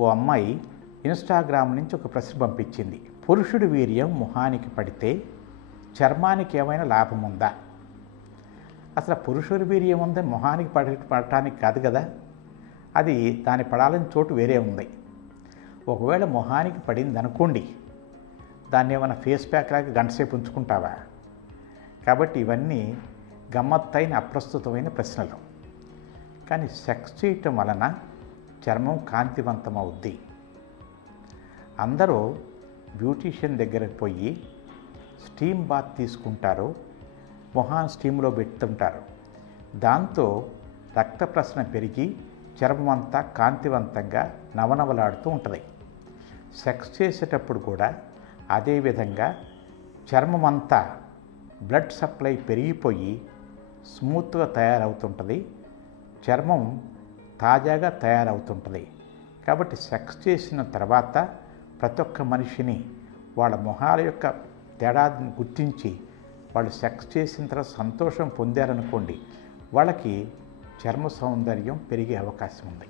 ఓ అమ్మాయి ఇన్స్టాగ్రామ్ నుంచి ఒక ప్రశ్న పంపించింది. పురుషుడి వీర్యం మొహానికి పడితే చర్మానికి ఏమైనా లాభం ఉందా? అసలు పురుషుడి వీర్యం ఉంది మొహానికి పడటానికి కాదు కదా, అది దాని పడాలని చోటు వేరే ఉంది. ఒకవేళ మొహానికి పడింది అనుకోండి, దాన్ని ఏమైనా ఫేస్ ప్యాక్ లాగా గంటసేపు ఉంచుకుంటావా? కాబట్టి ఇవన్నీ గమ్మత్తైన అప్రస్తుతమైన ప్రశ్నలు. కానీ సెక్స్ చేయటం వలన చర్మం కాంతివంతమవుద్ది. అందరూ బ్యూటీషియన్ దగ్గరకు పోయి స్టీమ్ బాత్ తీసుకుంటారు, మొహాన్ని స్టీమ్లో పెడుతుంటారు. దాంతో రక్త ప్రసరణ పెరిగి చర్మం అంతా కాంతివంతంగా నవనవలాడుతూ ఉంటుంది. సెక్స్ చేసేటప్పుడు కూడా అదేవిధంగా చర్మం అంతా బ్లడ్ సప్లై పెరిగిపోయి స్మూత్గా తయారవుతుంటుంది, చర్మం తాజాగా తయారవుతుంటుంది. కాబట్టి సెక్స్ చేసిన తర్వాత ప్రతి ఒక్క మనిషిని వాళ్ళ మొహాల యొక్క తేడాన్ని గుర్తించి వాళ్ళు సెక్స్ చేసిన తర్వాత సంతోషం పొందారనుకోండి, వాళ్ళకి చర్మ సౌందర్యం పెరిగే అవకాశం ఉంది.